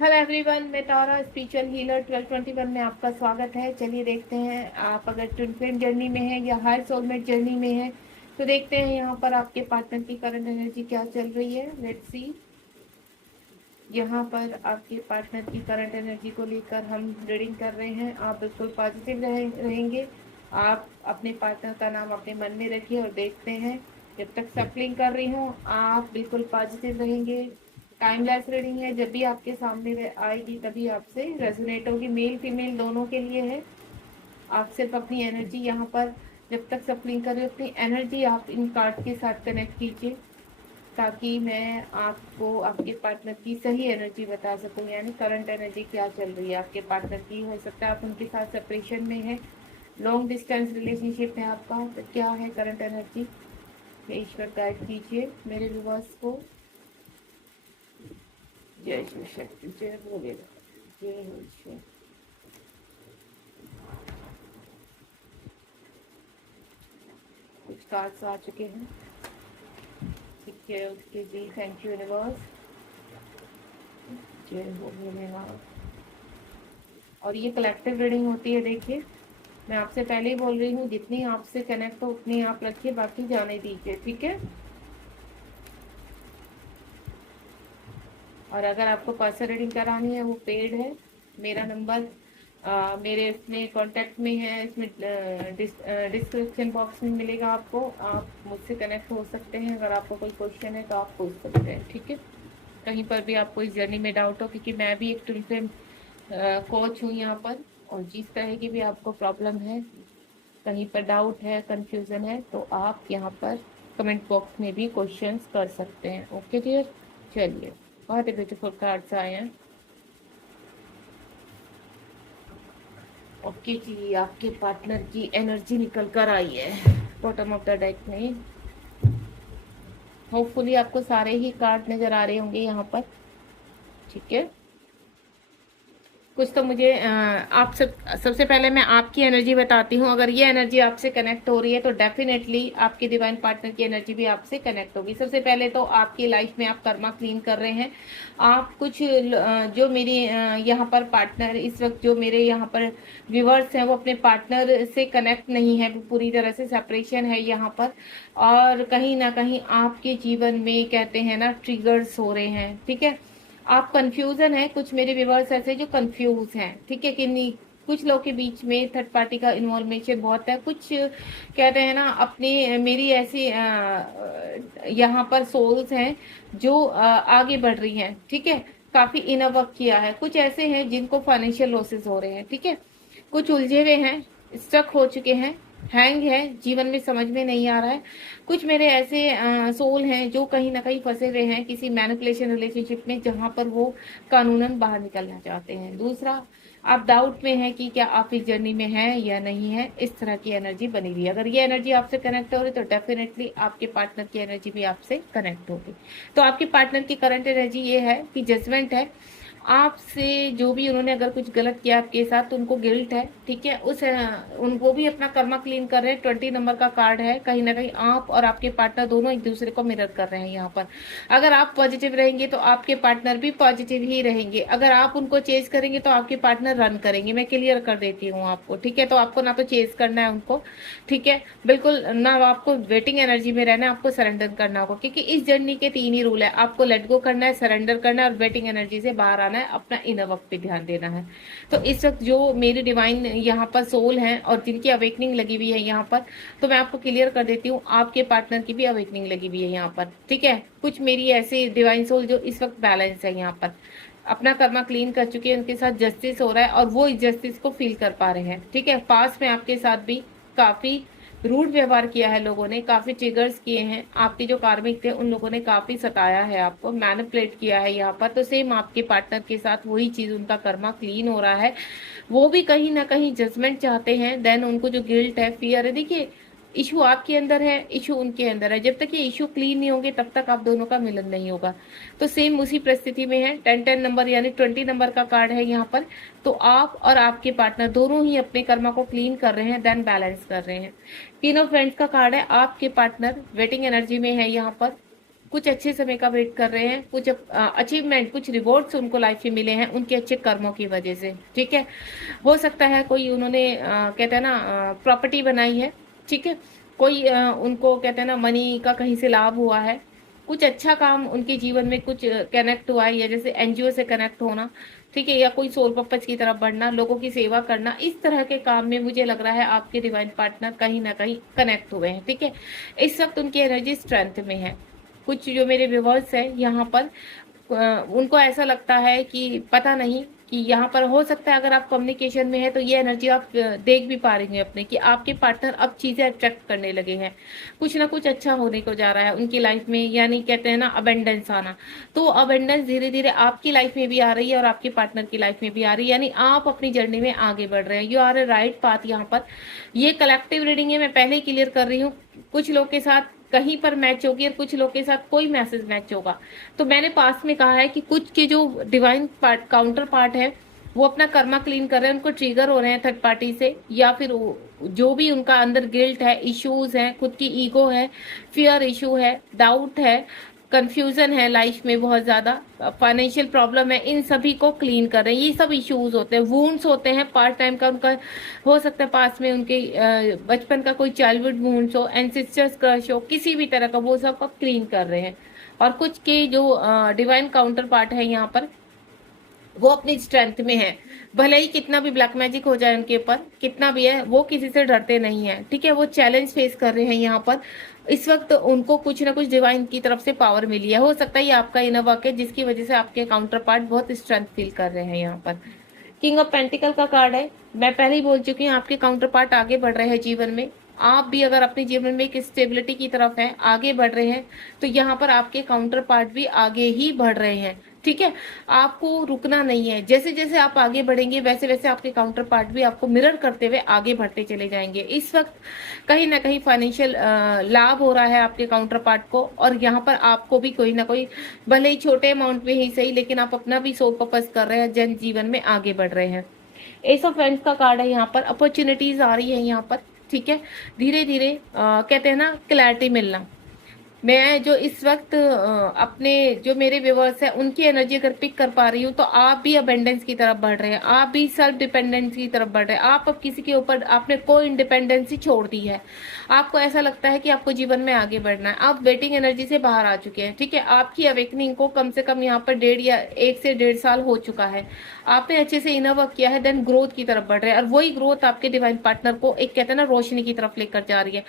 Hello everyone, मैं तारा spiritual healer 1221 में आपका स्वागत है। चलिए देखते हैं, आप अगर ट्विन फ्लेम जर्नी में है या हाई सोलमेट जर्नी में है तो देखते हैं यहाँ पर आपके पार्टनर की करंट एनर्जी क्या चल रही है। Let's see. यहाँ पर आपके पार्टनर की करंट एनर्जी को लेकर हम रीडिंग कर रहे हैं। आप बिल्कुल पॉजिटिव रहेंगे। आप अपने पार्टनर का नाम अपने मन में रखिए और देखते हैं। जब तक सफलिंग कर रही हूँ आप बिल्कुल पॉजिटिव रहेंगे। टाइमलेस रीडिंग है, जब भी आपके सामने आएगी तभी आपसे रेजोनेट होगी। मेल फीमेल दोनों के लिए है। आप सिर्फ अपनी एनर्जी यहाँ पर जब तक सफलिंग कर रहे हो अपनी एनर्जी आप इन कार्ड के साथ कनेक्ट कीजिए, ताकि मैं आपको आपके पार्टनर की सही एनर्जी बता सकूं, यानी करंट एनर्जी क्या चल रही है आपके पार्टनर की। हो सकता है आप उनके साथ सेपरेशन में है, लॉन्ग डिस्टेंस रिलेशनशिप है आपका, तो क्या है करंट एनर्जी। ईश्वर गाइड कीजिए मेरे व्यूअर्स को। जय शिव शक्ति, जय भोलेनाथ, जय हो ईश्वर। कुछ कार्ड्स आ चुके हैं, ठीक है, ओके जी, थैंक यू यूनिवर्स, जय हो भोलेनाथ। और ये कलेक्टिव रीडिंग होती है। देखिए, मैं आपसे पहले ही बोल रही हूँ, जितनी आपसे कनेक्ट हो उतनी आप रखिए, बाकी जाने दीजिए, ठीक है। और अगर आपको पर्सनल रीडिंग करानी है वो पेड है। मेरा नंबर मेरे इसमें कांटेक्ट में है, इसमें डिस्क्रिप्शन बॉक्स में मिलेगा आपको। आप मुझसे कनेक्ट हो सकते हैं। अगर आपको कोई क्वेश्चन है तो आप पूछ सकते हैं, ठीक है। कहीं पर भी आपको इस जर्नी में डाउट हो, क्योंकि मैं भी एक ट्विन फ्लेम कोच हूँ यहाँ पर, और जिस तरह की भी आपको प्रॉब्लम है, कहीं पर डाउट है, कंफ्यूजन है, तो आप यहाँ पर कमेंट बॉक्स में भी क्वेश्चंस कर सकते हैं। ओके डियर, चलिए, बहुत ही ब्यूटीफुल कार्ड्स आए हैं। ओके जी, आपके पार्टनर की एनर्जी निकल कर आई है बॉटम ऑफ द डेक में। होपफुली आपको सारे ही कार्ड नजर आ रहे होंगे यहाँ पर, ठीक है। कुछ तो मुझे आप सबसे पहले मैं आपकी एनर्जी बताती हूँ। अगर ये एनर्जी आपसे कनेक्ट हो रही है तो डेफिनेटली आपके डिवाइन पार्टनर की एनर्जी भी आपसे कनेक्ट होगी। सबसे पहले तो आपकी लाइफ में आप कर्मा क्लीन कर रहे हैं। आप कुछ जो मेरी यहाँ पर पार्टनर इस वक्त जो मेरे यहाँ पर व्यूवर्स हैं वो अपने पार्टनर से कनेक्ट नहीं है, पूरी तरह से सेपरेशन है यहाँ पर। और कहीं ना कहीं आपके जीवन में कहते हैं ना ट्रिगर्स हो रहे हैं, ठीक है। आप कंफ्यूजन है, कुछ मेरे व्यूवर्स ऐसे जो कंफ्यूज हैं, ठीक है, कि नहीं, कुछ लोग के बीच में थर्ड पार्टी का इन्वॉल्वेशन बहुत है। कुछ कहते हैं ना अपने मेरी ऐसी यहाँ पर सोल्स हैं जो आगे बढ़ रही हैं, ठीक है, काफी इनर वर्क किया है। कुछ ऐसे हैं जिनको फाइनेंशियल लॉसेस हो रहे हैं, ठीक है। कुछ उलझे हुए हैं, स्टक हो चुके हैं, हैंग है, जीवन में समझ में नहीं आ रहा है। कुछ मेरे ऐसे सोल हैं जो कहीं ना कहीं फंसे हुए हैं किसी मैनिपुलेशन रिलेशनशिप में, जहां पर वो कानूनन बाहर निकलना चाहते हैं। दूसरा, आप डाउट में हैं कि क्या आप इस जर्नी में हैं या नहीं है। इस तरह की एनर्जी बनी हुई है। अगर ये एनर्जी आपसे कनेक्ट हो रही तो डेफिनेटली आपके पार्टनर की एनर्जी भी आपसे कनेक्ट होगी। तो आपके पार्टनर की करंट एनर्जी ये है कि जजमेंट है आपसे। जो भी उन्होंने अगर कुछ गलत किया आपके साथ तो उनको गिल्ट है, ठीक है। उनको भी अपना कर्मा क्लीन कर रहे हैं। 20 नंबर का कार्ड है। कहीं ना कहीं आप और आपके पार्टनर दोनों एक दूसरे को मिरर कर रहे हैं यहाँ पर। अगर आप पॉजिटिव रहेंगे तो आपके पार्टनर भी पॉजिटिव ही रहेंगे। अगर आप उनको चेज करेंगे तो आपके पार्टनर रन करेंगे। मैं क्लियर कर देती हूँ आपको, ठीक है। तो आपको ना तो चेज करना है उनको, ठीक है, बिल्कुल ना। आपको वेटिंग एनर्जी में रहना है, आपको सरेंडर करना होगा, क्योंकि इस जर्नी के 3 ही रूल है। आपको लेट गो करना है, सरेंडर करना है और वेटिंग एनर्जी से बाहर आना है, अपना इनर वर्क पे ध्यान देना है। तो इस वक्त जो मेरी डिवाइन यहाँ पर सोल हैं और जिनकी अवेकनिंग लगी हुई है यहाँ पर, तो मैं आपको क्लियर कर देती हूँ, आपके पार्टनर की भी अवेकनिंग लगी हुई है यहाँ पर, ठीक है। कुछ मेरी ऐसी डिवाइन सोल जो इस वक्त बैलेंस है यहाँ पर, अपना कर्मा क्लीन कर चुके हैं, उनके साथ जस्टिस हो रहा है और वो इस जस्टिस को फील कर पा रहे हैं, ठीक है। पास में आपके साथ भी काफी रूड व्यवहार किया है लोगों ने, काफी ट्रिगर्स किए हैं। आपके जो कार्मिक थे उन लोगों ने काफी सताया है, आपको मैनिपुलेट किया है यहाँ पर। तो सेम आपके पार्टनर के साथ वही चीज, उनका कर्मा क्लीन हो रहा है। वो भी कहीं ना कहीं जजमेंट चाहते हैं। देन उनको जो गिल्ट है, फियर है, देखिए इशू आपके अंदर है, इशू उनके अंदर है। जब तक ये इशू क्लीन नहीं होंगे तब तक आप दोनों का मिलन नहीं होगा। तो सेम उसी परिस्थिति में है। 10-10 नंबर यानी 20 नंबर का कार्ड है यहाँ पर। तो आप और आपके पार्टनर दोनों ही अपने कर्मा को क्लीन कर रहे हैं, देन बैलेंस कर रहे हैं। तीनों फ्रेंड्स का कार्ड है। आपके पार्टनर वेटिंग एनर्जी में है यहाँ पर, कुछ अच्छे समय का वेट कर रहे हैं, कुछ अचीवमेंट, कुछ रिवॉर्ड्स उनको लाइफ में मिले हैं उनके अच्छे कर्मों की वजह से। ठीक है, हो सकता है कोई उन्होंने कहते हैं ना प्रॉपर्टी बनाई है। ठीक है, कोई उनको कहते हैं ना मनी का कहीं से लाभ हुआ है, कुछ अच्छा काम उनके जीवन में कुछ कनेक्ट हुआ है, या जैसे एनजीओ से कनेक्ट होना। ठीक है, या कोई सोल पर्पज की तरफ बढ़ना, लोगों की सेवा करना, इस तरह के काम में मुझे लग रहा है आपके डिवाइन पार्टनर कहीं ना कहीं कनेक्ट हुए हैं। ठीक है, इस वक्त उनकी एनर्जी स्ट्रेंथ में है। कुछ जो मेरे व्यूवर्स हैं यहाँ पर उनको ऐसा लगता है कि पता नहीं कि यहाँ पर हो सकता है अगर आप कम्युनिकेशन में है तो ये एनर्जी आप देख भी पा रही हैं अपने कि आपके पार्टनर अब चीजें अट्रैक्ट करने लगे हैं, कुछ ना कुछ अच्छा होने को जा रहा है उनकी लाइफ में, यानी कहते हैं ना अबेंडेंस आना। तो अबेंडेंस धीरे धीरे आपकी लाइफ में भी आ रही है और आपके पार्टनर की लाइफ में भी आ रही है, यानी आप अपनी जर्नी में आगे बढ़ रहे हैं। You are a right path. यहाँ पर ये कलेक्टिव रीडिंग है, मैं पहले ही क्लियर कर रही हूँ। कुछ लोग के साथ कहीं पर मैच होगी और कुछ लोग के साथ कोई मैसेज मैच होगा। तो मैंने पास में कहा है कि कुछ के जो डिवाइन पार्ट काउंटर पार्ट है वो अपना कर्मा क्लीन कर रहे हैं, उनको ट्रिगर हो रहे हैं थर्ड पार्टी से, या फिर जो भी उनका अंदर गिल्ट है, इश्यूज हैं, खुद की ईगो है, फियर इशू है, डाउट है, कंफ्यूजन है लाइफ में बहुत ज्यादा, फाइनेंशियल प्रॉब्लम है, इन सभी को क्लीन कर रहे हैं। ये सब इश्यूज होते हैं, वुंड्स होते हैं पार्ट टाइम का उनका, हो सकता है पास में उनके बचपन का कोई चाइल्डहुड वुंड्स हो, एंसेस्टर्स क्रश हो, किसी भी तरह का, वो सब का क्लीन कर रहे हैं। और कुछ के जो डिवाइन काउंटर पार्ट है यहाँ पर वो अपनी स्ट्रेंथ में है, भले ही कितना भी ब्लैक मैजिक हो जाए उनके ऊपर, कितना भी है, वो किसी से डरते नहीं है। ठीक है, वो चैलेंज फेस कर रहे हैं यहाँ पर। इस वक्त उनको कुछ ना कुछ डिवाइन की तरफ से पावर मिली है, हो सकता है ये आपका इनर वर्क है जिसकी वजह से आपके काउंटर पार्ट बहुत स्ट्रेंथ फील कर रहे हैं। यहाँ पर किंग ऑफ पेंटिकल का कार्ड है, मैं पहले ही बोल चुकी हूँ आपके काउंटर पार्ट आगे बढ़ रहे हैं जीवन में। आप भी अगर अपने जीवन में एक स्टेबिलिटी की तरफ है, आगे बढ़ रहे हैं, तो यहाँ पर आपके काउंटर पार्ट भी आगे ही बढ़ रहे हैं। ठीक है, आपको रुकना नहीं है, जैसे जैसे आप आगे बढ़ेंगे वैसे वैसे आपके काउंटर पार्ट भी आपको मिरर करते हुए आगे बढ़ते चले जाएंगे। इस वक्त कहीं ना कहीं फाइनेंशियल लाभ हो रहा है आपके काउंटर पार्ट को, और यहाँ पर आपको भी कोई ना कोई, भले ही छोटे अमाउंट में ही सही, लेकिन आप अपना भी सोल पर्पस कर रहे हैं, जन जीवन में आगे बढ़ रहे हैं। एस ऑफ वैंड्स का कार्ड है यहाँ पर, अपॉर्चुनिटीज आ रही है यहाँ पर। ठीक है, धीरे धीरे कहते हैं ना क्लैरिटी मिलना। मैं जो इस वक्त अपने जो मेरे व्यूवर्स हैं उनकी एनर्जी अगर पिक कर पा रही हूँ, तो आप भी अबेंडेंस की तरफ बढ़ रहे हैं, आप भी सेल्फ डिपेंडेंस की तरफ बढ़ रहे हैं। आप अब किसी के ऊपर आपने कोई इंडिपेंडेंसी छोड़ दी है, आपको ऐसा लगता है कि आपको जीवन में आगे बढ़ना है, आप वेटिंग एनर्जी से बाहर आ चुके हैं। ठीक है, आपकी अवेकनिंग को कम से कम यहाँ पर 1.5 या 1 से 1.5 साल हो चुका है, आपने अच्छे से इनर वर्क किया है, देन ग्रोथ की तरफ बढ़ रहे हैं, और वही ग्रोथ आपके डिवाइन पार्टनर को एक कहते हैं ना रोशनी की तरफ लेकर जा रही है।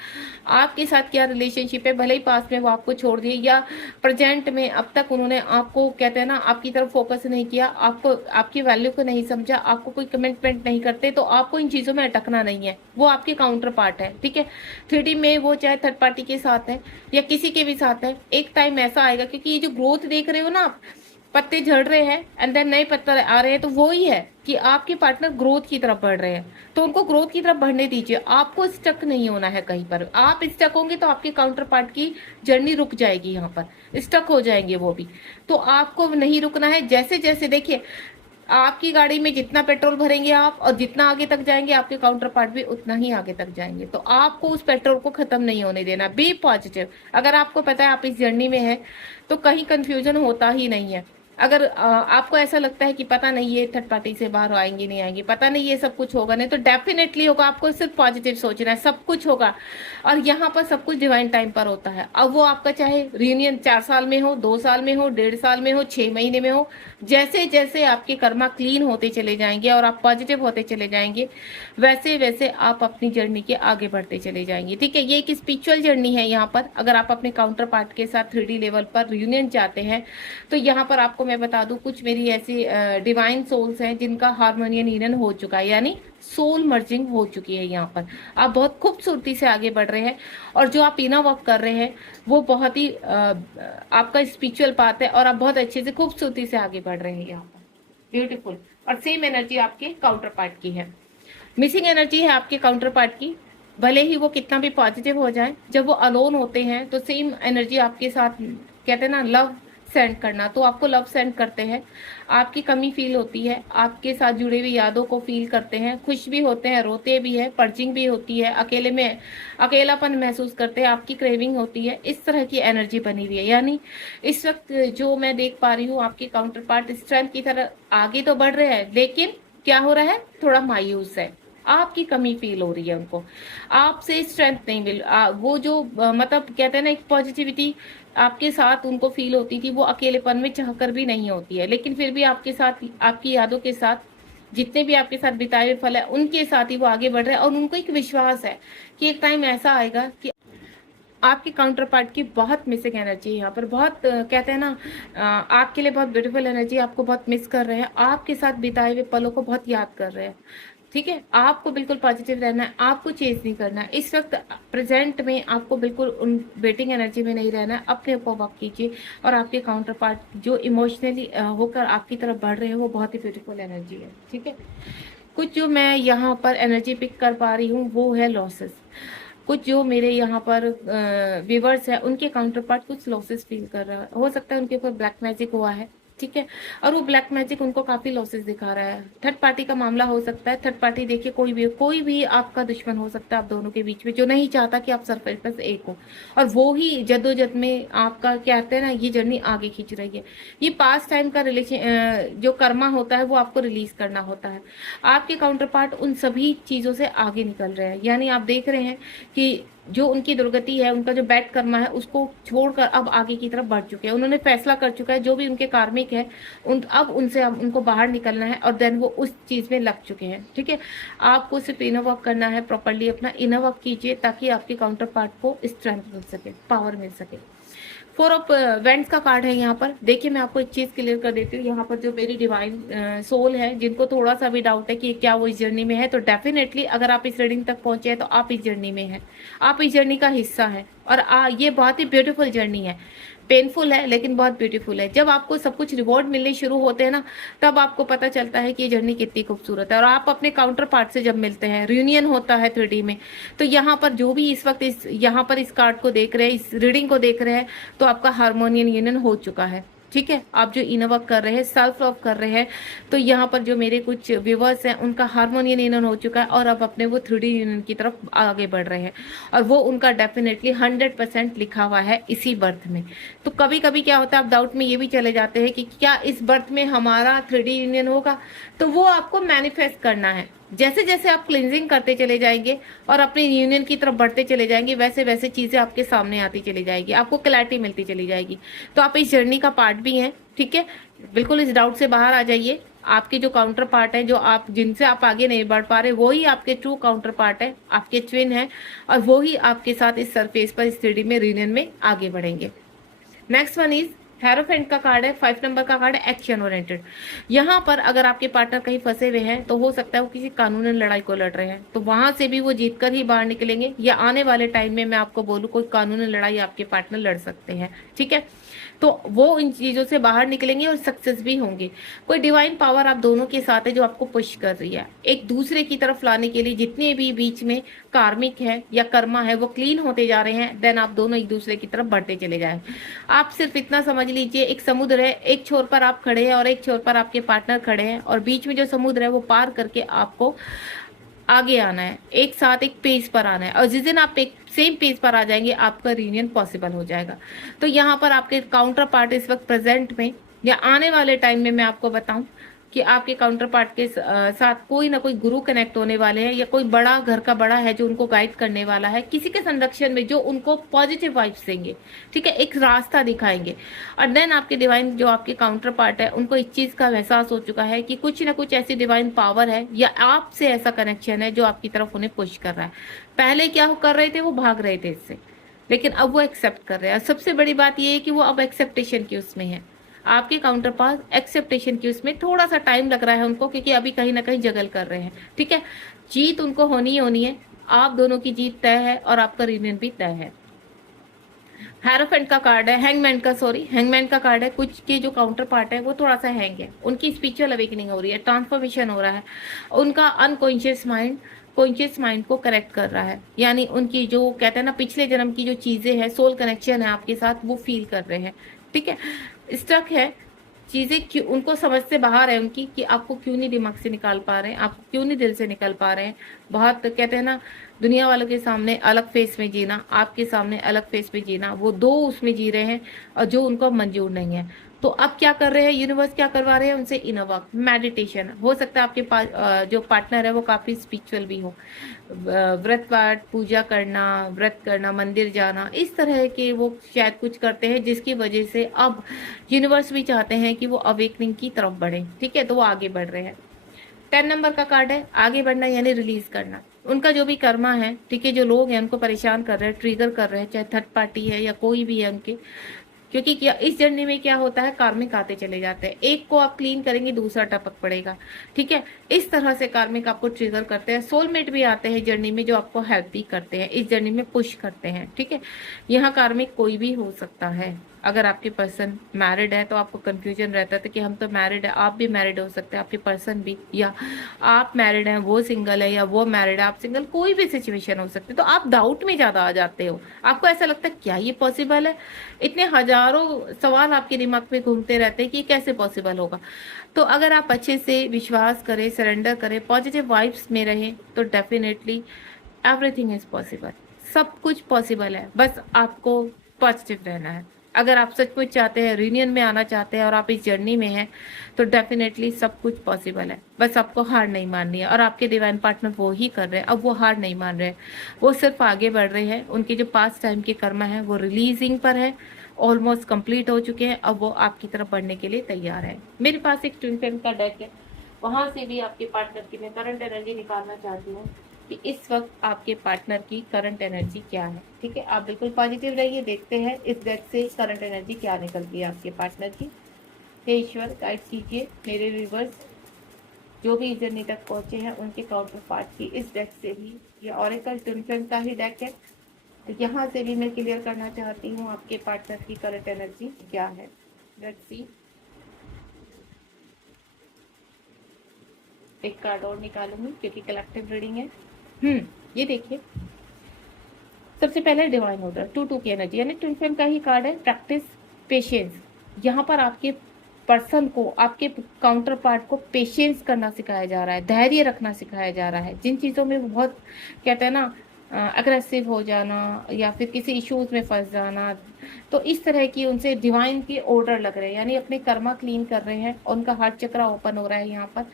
आपके साथ क्या रिलेशनशिप है, भले ही पास में वो आपको छोड़ दिए, या प्रेजेंट में अब तक उन्होंने आपको कहते हैं ना आपकी तरफ फोकस नहीं किया, आपको आपकी वैल्यू को नहीं समझा, आपको कोई कमिटमेंट नहीं करते, तो आपको इन चीजों में अटकना नहीं है, वो आपके काउंटर पार्ट है। ठीक है, 3D में वो चाहे थर्ड पार्टी के साथ है या किसी के भी साथ है, एक टाइम ऐसा आएगा, क्योंकि ये जो ग्रोथ देख रहे हो ना आप, पत्ते झड़ रहे हैं एंड देन नए पत्ते आ रहे हैं, तो वो ही है कि आपके पार्टनर ग्रोथ की तरफ बढ़ रहे हैं, तो उनको ग्रोथ की तरफ बढ़ने दीजिए। आपको स्टक नहीं होना है कहीं पर, आप स्टक होंगे तो आपके काउंटर पार्ट की जर्नी रुक जाएगी, यहाँ पर स्टक हो जाएंगे वो भी, तो आपको नहीं रुकना है। जैसे जैसे देखिए आपकी गाड़ी में जितना पेट्रोल भरेंगे आप और जितना आगे तक जाएंगे, आपके काउंटर पार्ट भी उतना ही आगे तक जाएंगे, तो आपको उस पेट्रोल को खत्म नहीं होने देना। Be positive. अगर आपको पता है आप इस जर्नी में है तो कहीं कंफ्यूजन होता ही नहीं है। अगर आपको ऐसा लगता है कि पता नहीं ये थर्ड पार्टी से बाहर आएंगे नहीं आएंगे, पता नहीं ये सब कुछ होगा नहीं, तो डेफिनेटली होगा। आपको सिर्फ पॉजिटिव सोचना है, सब कुछ होगा, और यहाँ पर सब कुछ डिवाइन टाइम पर होता है। अब वो आपका चाहे रियूनियन 4 साल में हो, 2 साल में हो, 1.5 साल में हो, 6 महीने में हो, जैसे जैसे आपके कर्मा क्लीन होते चले जाएंगे और आप पॉजिटिव होते चले जाएंगे, वैसे वैसे आप अपनी जर्नी के आगे बढ़ते चले जाएंगे। ठीक है, ये एक स्पिरिचुअल जर्नी है यहाँ पर। अगर आप अपने काउंटर पार्ट के साथ 3D लेवल पर रियूनियन चाहते हैं, तो यहाँ पर आपको मैं बता दूं, कुछ मेरी ऐसी डिवाइन सोल्स हैं जिनका हार्मोनियन यूनियन हो चुका है, यानी सोल मर्जिंग हो चुकी है। यहाँ पर आप बहुत खूबसूरती से आगे बढ़ रहे हैं, और जो आप इनर वर्क कर रहे हैं वो बहुत ही आपका स्पिरिचुअल पाथ है, और आप बहुत अच्छे से खूबसूरती से आगे बढ़ रहे हैं यहाँ पर, ब्यूटीफुल। और सेम एनर्जी आपके काउंटर पार्ट की है, मिसिंग एनर्जी है आपके काउंटर पार्ट की। भले ही वो कितना भी पॉजिटिव हो जाए, जब वो अलोन होते हैं तो सेम एनर्जी आपके साथ कहते हैं ना लव सेंड करना, तो आपको लव सेंड करते हैं, आपकी कमी फील होती है, आपके साथ जुड़े हुई यादों को फील करते हैं, खुश भी होते हैं, रोते भी है, पर्चिंग भी होती है, अकेले में अकेलापन महसूस करते हैं, आपकी क्रेविंग होती है, इस तरह की एनर्जी बनी हुई है। यानी इस वक्त जो मैं देख पा रही हूँ, आपके काउंटर पार्ट स्ट्रेंथ की तरह आगे तो बढ़ रहे हैं, लेकिन क्या हो रहा है, थोड़ा मायूस है, आपकी कमी फील हो रही है उनको, आपसे स्ट्रेंथ नहीं मिल वो जो मतलब कहते हैं ना, एक पॉजिटिविटी आपके साथ उनको फील होती थी, वो अकेलेपन में चाहकर भी नहीं होती है, लेकिन फिर भी आपके साथ, आपकी यादों के साथ, जितने भी आपके साथ बिताए हुए पल है उनके साथ ही वो आगे बढ़ रहे हैं। और उनको एक विश्वास है कि एक टाइम ऐसा आएगा कि आपके काउंटर पार्ट की बहुत मिसिंग एनर्जी है यहाँ पर, बहुत कहते हैं ना, आपके लिए बहुत ब्यूटीफुल एनर्जी, आपको बहुत मिस कर रहे हैं, आपके साथ बिताए हुए पलों को बहुत याद कर रहे हैं। ठीक है, आपको बिल्कुल पॉजिटिव रहना है, आपको चेंज नहीं करना है इस वक्त प्रेजेंट में, आपको बिल्कुल उन वेटिंग एनर्जी में नहीं रहना है, अपने ऊपर वर्क कीजिए। और आपके काउंटर पार्ट जो इमोशनली होकर आपकी तरफ बढ़ रहे हैं, वो बहुत ही ब्यूटीफुल एनर्जी है। ठीक है, कुछ जो मैं यहाँ पर एनर्जी पिक कर पा रही हूँ वो है लॉसेस। कुछ जो मेरे यहाँ पर व्यूवर्स है, उनके काउंटर पार्ट कुछ लॉसेस फील कर रहा है, हो सकता है उनके ऊपर ब्लैक मैजिक हुआ है। ठीक है, और वो ब्लैक मैजिक उनको काफी लॉसेस दिखा रहा है, थर्ड पार्टी का मामला हो सकता है। थर्ड पार्टी देखिए, कोई भी आपका दुश्मन हो सकता है आप दोनों के बीच में, जो नहीं चाहता कि आप सरफेस पर एक हो, और वो ही जद्दोजहद में आपका कहते हैं ना, ये जर्नी आगे खींच रही है। ये पास्ट टाइम का रिलेशन जो कर्मा होता है वो आपको रिलीज करना होता है। आपके काउंटर पार्ट उन सभी चीजों से आगे निकल रहे हैं, यानी आप देख रहे हैं कि जो उनकी दुर्गति है, उनका जो बैड कर्मा है, उसको छोड़कर अब आगे की तरफ बढ़ चुके हैं। उन्होंने फैसला कर चुका है, जो भी उनके कार्मिक है अब उनसे अब उनको बाहर निकलना है, और देन वो उस चीज में लग चुके हैं। ठीक है, आपको सिर्फ इनर वर्क करना है, प्रॉपरली अपना इनर वर्क कीजिए, ताकि आपके काउंटर पार्ट को स्ट्रेंथ मिल सके, पावर मिल सके। फोर ऑफ वेंट्स का कार्ड है यहाँ पर। देखिए, मैं आपको एक चीज क्लियर कर देती हूँ, यहाँ पर जो मेरी डिवाइन सोल है, जिनको थोड़ा सा भी डाउट है कि क्या वो इस जर्नी में है, तो डेफिनेटली अगर आप इस रीडिंग तक पहुंचे हैं तो आप इस जर्नी में हैं, आप इस जर्नी का हिस्सा है। और ये बहुत ही ब्यूटीफुल जर्नी है, पेनफुल है लेकिन बहुत ब्यूटीफुल है। जब आपको सब कुछ रिवॉर्ड मिलने शुरू होते हैं ना, तब आपको पता चलता है कि ये जर्नी कितनी खूबसूरत है। और आप अपने काउंटर पार्ट से जब मिलते हैं, रियूनियन होता है 3D में, तो यहाँ पर जो भी इस वक्त यहाँ पर इस कार्ड को देख रहे हैं, इस रीडिंग को देख रहे हैं, तो आपका हार्मोनियन यूनियन हो चुका है। ठीक है, आप जो इनर वर्क कर रहे हैं, सेल्फ लव कर रहे हैं, तो यहाँ पर जो मेरे कुछ व्यूवर्स हैं, उनका हार्मोनियन यूनियन हो चुका है, और अब अपने वो 3D यूनियन की तरफ आगे बढ़ रहे हैं, और वो उनका डेफिनेटली 100% लिखा हुआ है इसी बर्थ में। तो कभी कभी क्या होता है, आप डाउट में ये भी चले जाते हैं कि क्या इस बर्थ में हमारा 3D यूनियन होगा, तो वो आपको मैनिफेस्ट करना है। जैसे जैसे आप क्लिनजिंग करते चले जाएंगे और अपनी यूनियन की तरफ बढ़ते चले जाएंगे, वैसे वैसे चीजें आपके सामने आती चली जाएगी, आपको क्लैरिटी मिलती चली जाएगी। तो आप इस जर्नी का पार्ट भी हैं। ठीक है, बिल्कुल इस डाउट से बाहर आ जाइए। आपके जो काउंटर पार्ट है, जो आप जिनसे आप आगे नहीं बढ़ पा रहे, वो ही आपके ट्रू काउंटर पार्ट है, आपके ट्विन है, और वो ही आपके साथ इस सरफेस पर, इस 3D में रीनियन में आगे बढ़ेंगे। नेक्स्ट वन इज हेरोफेंट का कार्ड है, 5 नंबर का कार्ड है, एक्शन ओरिएंटेड। यहाँ पर अगर आपके पार्टनर कहीं फंसे हुए हैं, तो हो सकता है वो किसी कानूनी लड़ाई को लड़ रहे हैं, तो वहां से भी वो जीतकर ही बाहर निकलेंगे, या आने वाले टाइम में मैं आपको बोलूँ कोई कानूनी लड़ाई आपके पार्टनर लड़ सकते हैं। ठीक है, तो वो इन चीजों से बाहर निकलेंगे और सक्सेस भी होंगे। कोई डिवाइन पावर आप दोनों के साथ है जो आपको पुश कर रही है एक दूसरे की तरफ लाने के लिए। जितने भी बीच में कार्मिक है या कर्मा है, वो क्लीन होते जा रहे हैं, देन आप दोनों एक दूसरे की तरफ बढ़ते चले जाए। आप सिर्फ इतना समझ लीजिए, एक समुद्र है, एक छोर पर आप खड़े हैं और एक छोर पर आपके पार्टनर खड़े हैं, और बीच में जो समुद्र है वो पार करके आपको आगे आना है, एक साथ एक पेज पर आना है, और जिस दिन आप एक सेम पेज पर आ जाएंगे, आपका रीयूनियन पॉसिबल हो जाएगा। तो यहाँ पर आपके काउंटर पार्ट इस वक्त प्रेजेंट में या आने वाले टाइम में मैं आपको बताऊं कि आपके काउंटर पार्ट के साथ कोई ना कोई गुरु कनेक्ट होने वाले हैं, या कोई बड़ा घर का बड़ा है जो उनको गाइड करने वाला है, किसी के संरक्षण में, जो उनको पॉजिटिव वाइब्स देंगे। ठीक है, एक रास्ता दिखाएंगे। और देन आपके डिवाइन जो आपके काउंटर पार्ट है, उनको इस चीज का एहसास हो चुका है कि कुछ ना कुछ ऐसी डिवाइन पावर है या आपसे ऐसा कनेक्शन है जो आपकी तरफ उन्हें पुश कर रहा है। पहले क्या कर रहे थे, वो भाग रहे थे इससे, लेकिन अब वो एक्सेप्ट कर रहे हैं। सबसे बड़ी बात ये है कि वो अब एक्सेप्टेशन की उसमें है। आपके काउंटर पास एक्सेप्टेशन की उसमें थोड़ा सा टाइम लग रहा है उनको, क्योंकि अभी कहीं ना कहीं जगल कर रहे हैं। ठीक है, जीत उनको होनी ही होनी है, आप दोनों की जीत तय है और आपका रीयूनियन भी तय है। हेरोफेंट का कार्ड है, हैंगमैन का कार्ड है। कुछ के जो काउंटर पार्ट है वो थोड़ा सा हैंग है, उनकी स्पिरिचुअल अवेकनिंग हो रही है, ट्रांसफॉर्मेशन हो रहा है, उनका अनकॉन्शियस माइंड कॉन्शियस माइंड को करेक्ट कर रहा है। यानी उनकी जो कहते हैं ना, पिछले जन्म की जो चीजें हैं, सोल कनेक्शन है आपके साथ, वो फील कर रहे हैं। ठीक है, स्टक है, चीजें क्यों उनको समझ से बाहर है उनकी, कि आपको क्यों नहीं दिमाग से निकाल पा रहे हैं, आपको क्यों नहीं दिल से निकाल पा रहे हैं। बहुत कहते हैं ना, दुनिया वालों के सामने अलग फेस में जीना, आपके सामने अलग फेस में जीना, वो दो उसमें जी रहे हैं और जो उनको मंजूर नहीं है। तो अब क्या कर रहे हैं, यूनिवर्स क्या करवा रहे हैं उनसे, इनर वर्क, मेडिटेशन। हो सकता है आपके पास जो पार्टनर है वो काफी स्पिरिचुअल भी हो, व्रत पाठ, पूजा करना, व्रत करना, मंदिर जाना, इस तरह के वो शायद कुछ करते हैं, जिसकी वजह से अब यूनिवर्स भी चाहते हैं कि वो अवेकनिंग की तरफ बढ़े। ठीक है, तो वो आगे बढ़ रहे हैं। 10 नंबर का कार्ड है आगे बढ़ना, यानी रिलीज करना। उनका जो भी कर्मा है, ठीक है, जो लोग हैं उनको परेशान कर रहे हैं, ट्रिगर कर रहे हैं, चाहे थर्ड पार्टी है या कोई भी है उनके, क्योंकि क्या इस जर्नी में क्या होता है, कार्मिक आते चले जाते हैं। एक को आप क्लीन करेंगे, दूसरा टपक पड़ेगा। ठीक है, इस तरह से कार्मिक आपको ट्रिगर करते हैं। सोलमेट भी आते हैं जर्नी में, जो आपको हेल्प भी करते हैं, इस जर्नी में पुश करते हैं। ठीक है, यहाँ कार्मिक कोई भी हो सकता है। अगर आपके पर्सन मैरिड है तो आपको कंफ्यूजन रहता था कि हम तो मैरिड है, आप भी मैरिड हो सकते हैं, आपके पर्सन भी, या आप मैरिड हैं वो सिंगल है, या वो मैरिड है आप सिंगल, कोई भी सिचुएशन हो सकती है। तो आप डाउट में ज्यादा आ जाते हो, आपको ऐसा लगता है क्या ये पॉसिबल है। इतने हजारों सवाल आपके दिमाग में घूमते रहते हैं कि कैसे पॉसिबल होगा। तो अगर आप अच्छे से विश्वास करें, सरेंडर करें, पॉजिटिव वाइब्स में रहें, तो डेफिनेटली एवरीथिंग इज पॉसिबल। सब कुछ पॉसिबल है, बस आपको पॉजिटिव रहना है। अगर आप सचमुच चाहते हैं, यूनियन में आना चाहते हैं और आप इस जर्नी में हैं, तो डेफिनेटली सब कुछ पॉसिबल है। बस आपको हार नहीं माननी है, और आपके डिवाइन पार्टनर वो ही कर रहे हैं। अब वो हार नहीं मान रहे हैं, वो सिर्फ आगे बढ़ रहे हैं। उनके जो पास्ट टाइम के कर्म है वो रिलीजिंग पर है, ऑलमोस्ट कंप्लीट हो चुके हैं। अब वो आपकी तरफ बढ़ने के लिए तैयार है। मेरे पास एक ट्विन फ्लेम का डेक है, वहां से भी आपके पार्टनर की मैं करंट एनर्जी निकालना चाहती हूँ कि इस वक्त आपके पार्टनर की करंट एनर्जी क्या है। ठीक है, आप बिल्कुल पॉजिटिव रहिए। देखते हैं इस डेक से करंट एनर्जी क्या निकलती है आपके पार्टनर की। हे ईश्वर, गाइड कीजिए मेरे व्यूअर्स जो भी इस जर्नी तक पहुंचे हैं, उनके काउंटर पार्ट की इस डेक से भी। ये ऑरेकल ट्विन फ्लेम का ही डेक है, तो यहाँ से भी मैं क्लियर करना चाहती हूँ आपके पार्टनर की करंट एनर्जी क्या है। लेट्स सी, एक कार्ड और निकालूंगी क्योंकि कलेक्टिव रीडिंग है। ये देखिए, सबसे पहले डिवाइन ऑर्डर 2-2 की एनर्जी, यानी ट्विन फ्लेम का ही कार्ड है, प्रैक्टिस पेशेंस। यहाँ पर आपके पर्सन को, आपके काउंटर पार्ट को पेशेंस करना सिखाया जा रहा है, धैर्य रखना सिखाया जा रहा है। जिन चीज़ों में वो बहुत कहते हैं ना अग्रेसिव हो जाना, या फिर किसी इश्यूज में फंस जाना, तो इस तरह की उनसे डिवाइन के ऑर्डर लग रहे हैं, यानी अपने कर्मा क्लीन कर रहे हैं। उनका हार्ट चक्रा ओपन हो रहा है यहाँ पर,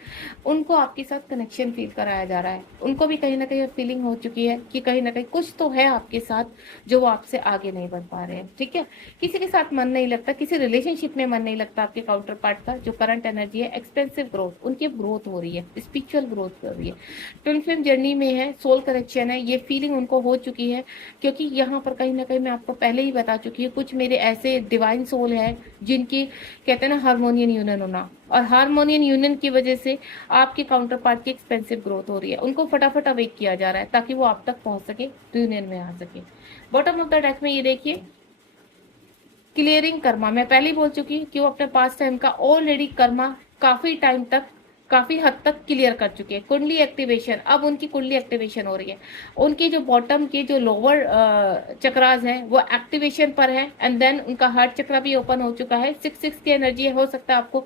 उनको आपके साथ कनेक्शन फील कराया जा रहा है। उनको भी कहीं ना कहीं फीलिंग हो चुकी है कि कहीं ना कहीं कुछ तो है आपके साथ जो वो आपसे आगे नहीं बढ़ पा रहे हैं। ठीक है, किसी के साथ मन नहीं लगता, किसी रिलेशनशिप में मन नहीं लगता आपके काउंटर पार्ट का। जो करंट एनर्जी है, एक्सपेंसिव ग्रोथ, उनकी ग्रोथ हो रही है, स्पिरिचुअल ग्रोथ हो रही है, ट्विन फ्लेम जर्नी में है, सोल कनेक्शन है, ये फीलिंग उनको हो चुकी है। क्योंकि यहाँ पर कहीं ना कहीं मैं आपको पहले ही बता चुकी हूँ, कुछ मेरे ऐसे डिवाइन सोल है जिनकी कहते हैं ना हार्मोनियन यूनियन होना, और हार्मोनियन यूनियन की वजह से आपके काउंटर पार्ट की एक्सपेंसिव ग्रोथ हो रही है। उनको फटाफट अवेक किया जा रहा है ताकि वो आप तक पहुंच सके, यूनियन में आ सके। बॉटम ऑफ द डेक में ये देखिए, क्लियरिंग कर्मा। मैं पहले ही बोल चुकी हूँ कि वो अपने पास टाइम का ऑलरेडी कर्मा काफी टाइम तक, काफी हद तक क्लियर कर चुके हैं। कुंडली एक्टिवेशन, अब उनकी कुंडली एक्टिवेशन हो रही है। उनके जो बॉटम के जो लोअर चक्रास हैं वो एक्टिवेशन पर है, एंड देन उनका हार्ट चक्रा भी ओपन हो चुका है। 6-6 की एनर्जी हो सकता है आपको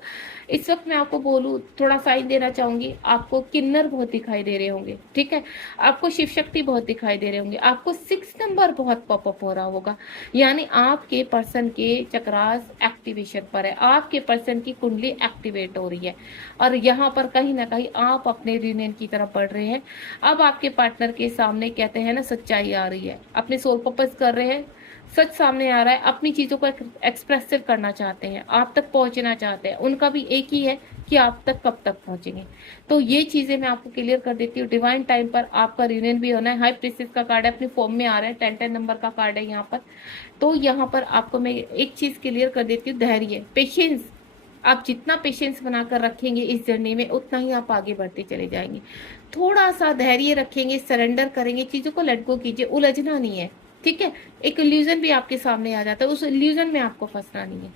इस वक्त, मैं आपको बोलूँ, थोड़ा साइन देना चाहूंगी, आपको किन्नर बहुत दिखाई दे रहे होंगे। ठीक है, आपको शिव शक्ति बहुत दिखाई दे रहे होंगे, आपको 6 नंबर बहुत पॉपअप हो रहा होगा, यानी आपके पर्सन के चक्रास एक्टिवेशन पर है, आपके पर्सन की कुंडली एक्टिवेट हो रही है, और यहाँ पर कहीं ना कहीं आप अपने यूनियन की तरफ बढ़ रहे हैं। अब आपके पार्टनर के सामने कहते हैं ना सच्चाई आ रही है, अपने सोल पर्पस कर रहे हैं, सच सामने आ रहा है, अपनी चीजों को एक्सप्रेसिव करना चाहते हैं, आप तक पहुंचना चाहते हैं। उनका भी एक ही है कि आप तक कब तक पहुंचेंगे। तो ये चीजें मैं आपको क्लियर कर देती हूँ। डिवाइन टाइम पर आपका यूनियन भी होना है। हाई प्रीसेस का कार्ड है, अपनी फॉर्म में आ रहा है, 10-10 नंबर का कार्ड है यहाँ पर। तो यहाँ पर आपको मैं एक चीज क्लियर कर देती हूँ, धैर्य, पेशेंस। आप जितना पेशेंस बनाकर रखेंगे इस जर्नी में, उतना ही आप आगे बढ़ते चले जाएंगे। थोड़ा सा धैर्य रखेंगे, सरेंडर करेंगे, चीजों को लेट गो कीजिए, उलझना नहीं है। ठीक है, एक इल्यूजन भी आपके सामने आ जाता है, उस इल्यूजन में आपको फंसना नहीं है।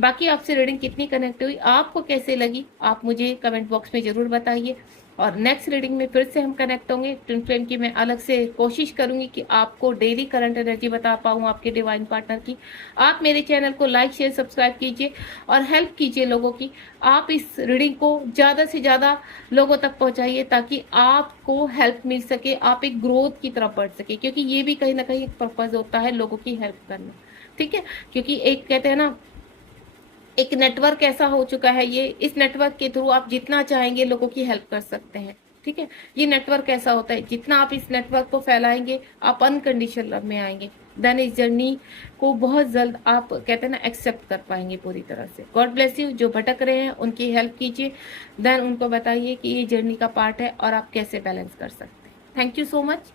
बाकी आपसे रीडिंग कितनी कनेक्ट हुई, आपको कैसे लगी, आप मुझे कमेंट बॉक्स में जरूर बताइए। और नेक्स्ट रीडिंग में फिर से हम कनेक्ट होंगे। ट्विन फ्लेम की मैं अलग से कोशिश करूंगी कि आपको डेली करंट एनर्जी बता पाऊँ आपके डिवाइन पार्टनर की। आप मेरे चैनल को लाइक शेयर सब्सक्राइब कीजिए और हेल्प कीजिए लोगों की। आप इस रीडिंग को ज़्यादा से ज़्यादा लोगों तक पहुँचाइए ताकि आपको हेल्प मिल सके, आप एक ग्रोथ की तरफ बढ़ सके, क्योंकि ये भी कहीं ना कहीं एक पर्पज़ होता है लोगों की हेल्प करना। ठीक है, क्योंकि एक कहते हैं ना, एक नेटवर्क ऐसा हो चुका है ये, इस नेटवर्क के थ्रू आप जितना चाहेंगे लोगों की हेल्प कर सकते हैं। ठीक है, ये नेटवर्क ऐसा होता है, जितना आप इस नेटवर्क को फैलाएंगे आप अनकंडीशनल लव में आएंगे, देन इस जर्नी को बहुत जल्द आप कहते हैं ना एक्सेप्ट कर पाएंगे पूरी तरह से। God bless you. जो भटक रहे हैं उनकी हेल्प कीजिए, देन उनको बताइए कि ये जर्नी का पार्ट है और आप कैसे बैलेंस कर सकते हैं। Thank you so much.